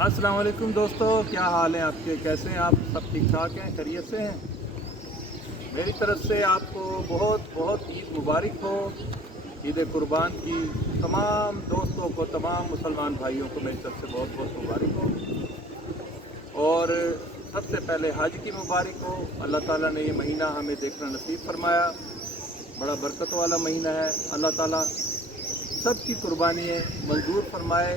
अस्सलाम वालेकुम दोस्तों, क्या हाल है आपके? कैसे हैं आप? सब ठीक ठाक हैं, खैरियत से हैं? मेरी तरफ से आपको बहुत बहुत ईद मुबारक हो। ईद कुर्बान की तमाम दोस्तों को, तमाम मुसलमान भाइयों को मेरी तरफ से बहुत बहुत मुबारक हो। और सबसे पहले हज की मुबारक हो। अल्लाह ताला ने ये महीना हमें देखना नसीब फरमाया, बड़ा बरकत वाला महीना है। अल्लाह ताला सबकी कुर्बानियाँ मंजूर फरमाए।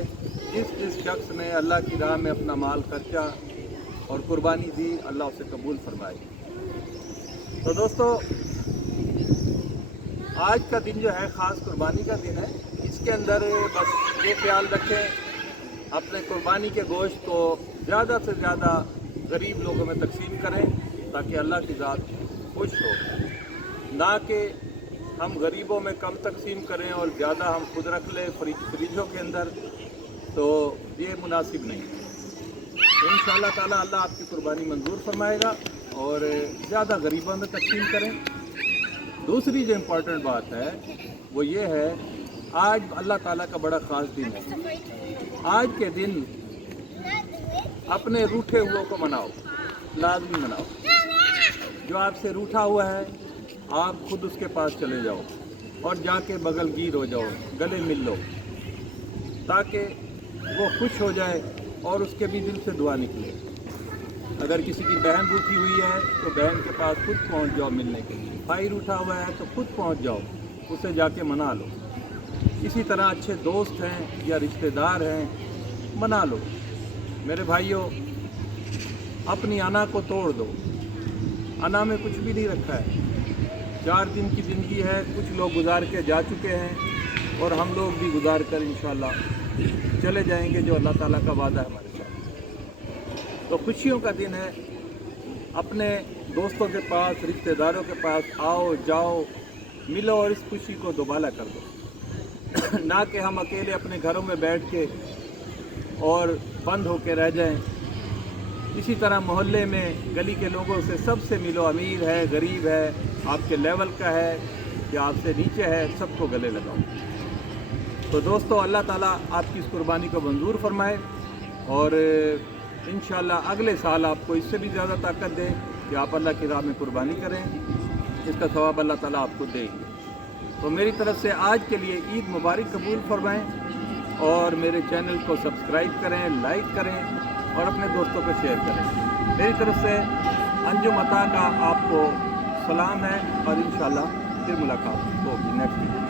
जिस शख्स ने अल्लाह की राह में अपना माल खर्चा और कुर्बानी दी, अल्लाह उसे कबूल फरमाए। तो दोस्तों, आज का दिन जो है ख़ास कुर्बानी का दिन है। इसके अंदर बस ये ख्याल रखें, अपने कुर्बानी के गोश्त को ज़्यादा से ज़्यादा गरीब लोगों में तकसीम करें ताकि अल्लाह की ज़ात खुश हो, ना कि हम गरीबों में कम तकसीम करें और ज़्यादा हम खुद रख लें फ्रिजों के अंदर। तो ये मुनासिब नहीं है। तो इंशाअल्लाह ताला अल्लाह आपकी कुर्बानी मंजूर फरमाएगा और ज़्यादा गरीबों में तकसीम करें। दूसरी जो इम्पोर्टेंट बात है वो ये है, आज अल्लाह ताला का बड़ा ख़ास दिन है। आज के दिन अपने रूठे हुओं को मनाओ, लाजमी मनाओ। जो आपसे रूठा हुआ है, आप खुद उसके पास चले जाओ और जाके बगलगीर हो जाओ, गले मिल लो, ताकि वो खुश हो जाए और उसके भी दिल से दुआ निकले। अगर किसी की बहन रूठी हुई है तो बहन के पास खुद पहुंच जाओ मिलने के लिए। भाई रूठा हुआ है तो खुद पहुंच जाओ, उसे जाके मना लो। इसी तरह अच्छे दोस्त हैं या रिश्तेदार हैं, मना लो। मेरे भाइयों, अपनी अना को तोड़ दो। अना में कुछ भी नहीं रखा है। 4 दिन की ज़िंदगी है, कुछ लोग गुजार के जा चुके हैं और हम लोग भी गुजार कर इंशाअल्लाह चले जाएंगे, जो अल्लाह ताला का वादा है हमारे साथ। तो खुशियों का दिन है। अपने दोस्तों के पास, रिश्तेदारों के पास आओ, जाओ, मिलो और इस खुशी को दोबारा कर दो। ना कि हम अकेले अपने घरों में बैठ के और बंद होके रह जाएं। इसी तरह मोहल्ले में, गली के लोगों से सबसे मिलो। अमीर है, गरीब है, आपके लेवल का है या आपसे नीचे है, सबको गले लगाओ। तो दोस्तों, अल्लाह ताला आपकी इस कुर्बानी को मंजूर फरमाए और इंशाअल्लाह अगले साल आपको इससे भी ज़्यादा ताकत दे कि आप अल्लाह की राह में कुर्बानी करें। इसका सवाब अल्लाह ताला आपको देंगे। तो मेरी तरफ से आज के लिए ईद मुबारक कबूल फरमाएं और मेरे चैनल को सब्सक्राइब करें, लाइक करें और अपने दोस्तों को शेयर करें। मेरी तरफ से अंजुम अता का आपको सलाम है और इंशाअल्लाह फिर मुलाकात होगी नेक्स्ट वीडियो।